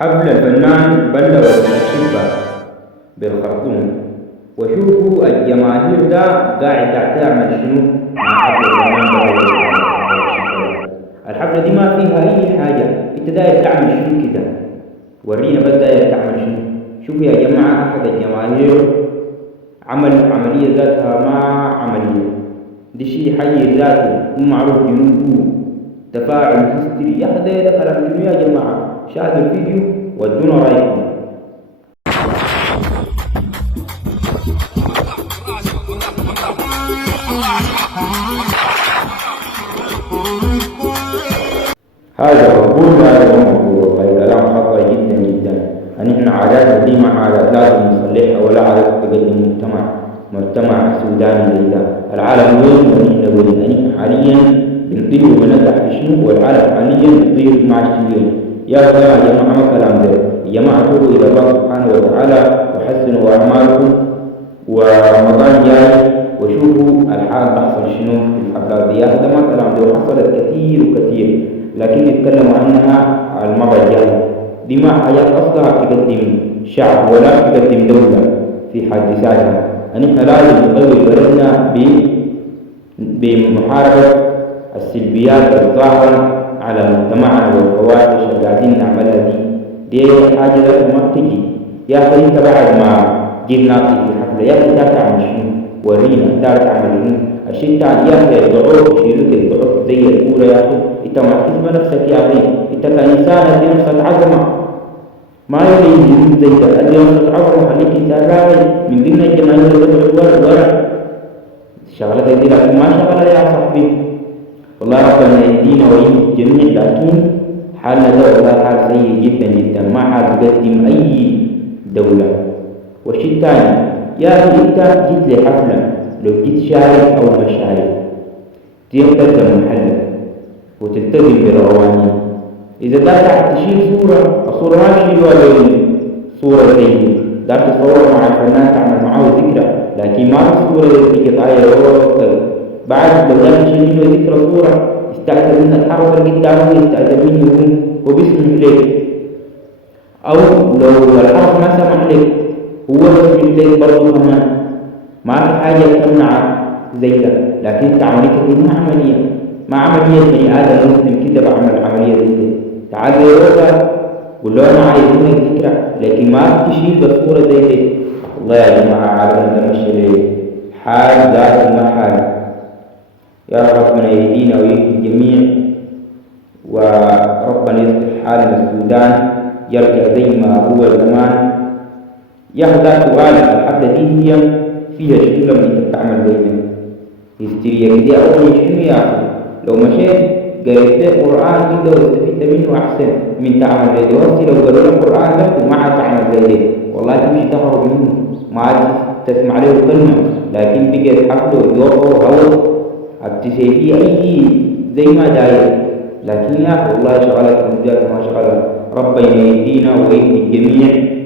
حفل الفنان بلغ الأشبة بالخرطوم. وشوفوا الجماهير ده قاعد تعمل شنو مع حفل الفنان بلغ الأشبة. الحفلة دي ما فيها أي حاجة، أنت داير تعمل شنو كده؟ ورينا بس داير تعمل شنو. شوفوا يا جماعة، أحد الجماهير عمل عملية ذاتها ما عملية، دي شيء حي ذاته مو معروف جنوبه، تفاعل هستيري. يا أخي ده كلام شنو يا جماعة؟ شاهدوا الفيديو ودونا رأيكم. هذا مقبول، هذا مو مقبول، والله كلام خطأ جدا جدا. نحن عاداتنا دي مع عادات لازم نصلحها، ولا عادات تقدم مجتمع سوداني زي ده. العالم وين ونحن وين؟ نحن حاليا بنطير وننجح في شنو، والعالم حاليا بيطير مع الشيوعية. يا جماعة ما كلام ده، يا جماعة توبوا إلى الله سبحانه وتعالى وحسنوا أعمالكم، ورمضان جاي وشوفوا الحال بحصل شنو في الحفلات دي. هذا ما كلام ده، وحصلت كثير وكثير، لكن نتكلم عنها المرة الجاية. دي ما حاجات أصلها تقدم شعب ولا تقدم دولة في حد ذاتها. نحن لازم نقوي بلدنا بمحاربة السلبيات الظاهرة على مجتمعنا والفواحش اللي قاعدين نعملها دي حاجة لازم ما تجي. يا أخي أنت بعد ما جيب ناقص في الحفلة، يا أخي تعال تعمل شنو؟ ورينا تعال تعمل شنو؟ الشيء تعال يا أخي يدعوك يشيلوك يدعوك زي الأولى. يا أخي أنت ما تحسب نفسك يا أخي، أنت كإنسان أدي نفسك عظمة، ما يلي زي ده. أدي نفسك عظمة، خليك إنسان راعي من ضمن الجماهير اللي تدعو ورا شغلتك دي. لكن ما شغلة يا صاحبي، والله ربنا يهدينا ويهدي الجميع. لكن حالنا ده والله حال سيء جدا جدا، ما حال تقدم أي دولة. والشيء الثاني، يا أخي أنت جيت لي حفلة، لو جيت شارك أو ما شارك تلتزم محلك وتلتزم بالقوانين. إذا دار تشيل الصورة ما تشيلوها صورة زي دي، دار تصور مع الفنان تعمل معاه ذكرى، لكن ما في صورة تيجي تعاير بعد. لو دار تشيل منه ذكرى صورة، استعجل من الحرس اللي قدامه، يستعجل منه هو بيسمح لك، أو لو الحرس ما سمح لك هو بيسمح لك برضه كمان. ما في حاجة تمنع زي ده. لكن انت عمليتك دي ما عملية بني آدم مسلم كده بعمل عملية زي دي. تعال يا روزا قول له أنا عايز منك ذكرى، لكن ما تشيل بصورة زي دي. والله يا جماعة عالمنا ده مشي ليه حال ذات ما حال. يا ربنا يهدينا ويهدي الجميع، وربنا يصلح حالنا السودان يرجع زي ما هو زمان. ياخذ سؤال الحفلة دي هي فيها شنو لما انت بتعمل زي ده؟ هستيريا كده أول شنو يا أخي؟ لو مشيت قريت لي قرآن كده واستفدت منه أحسن من تعمل زي ده. وانت لو قالوا لك قرآن ده وما عاد تعمل زي ده، والله تمشي تهرب منه، ما عاد تسمع له كلمة. لكن بقى حفله ويوقع وهو التسيفية أي زي ما داير. لكن يا أخي والله شغلك ما شغلك. ربنا يهدينا ويهدي الجميع.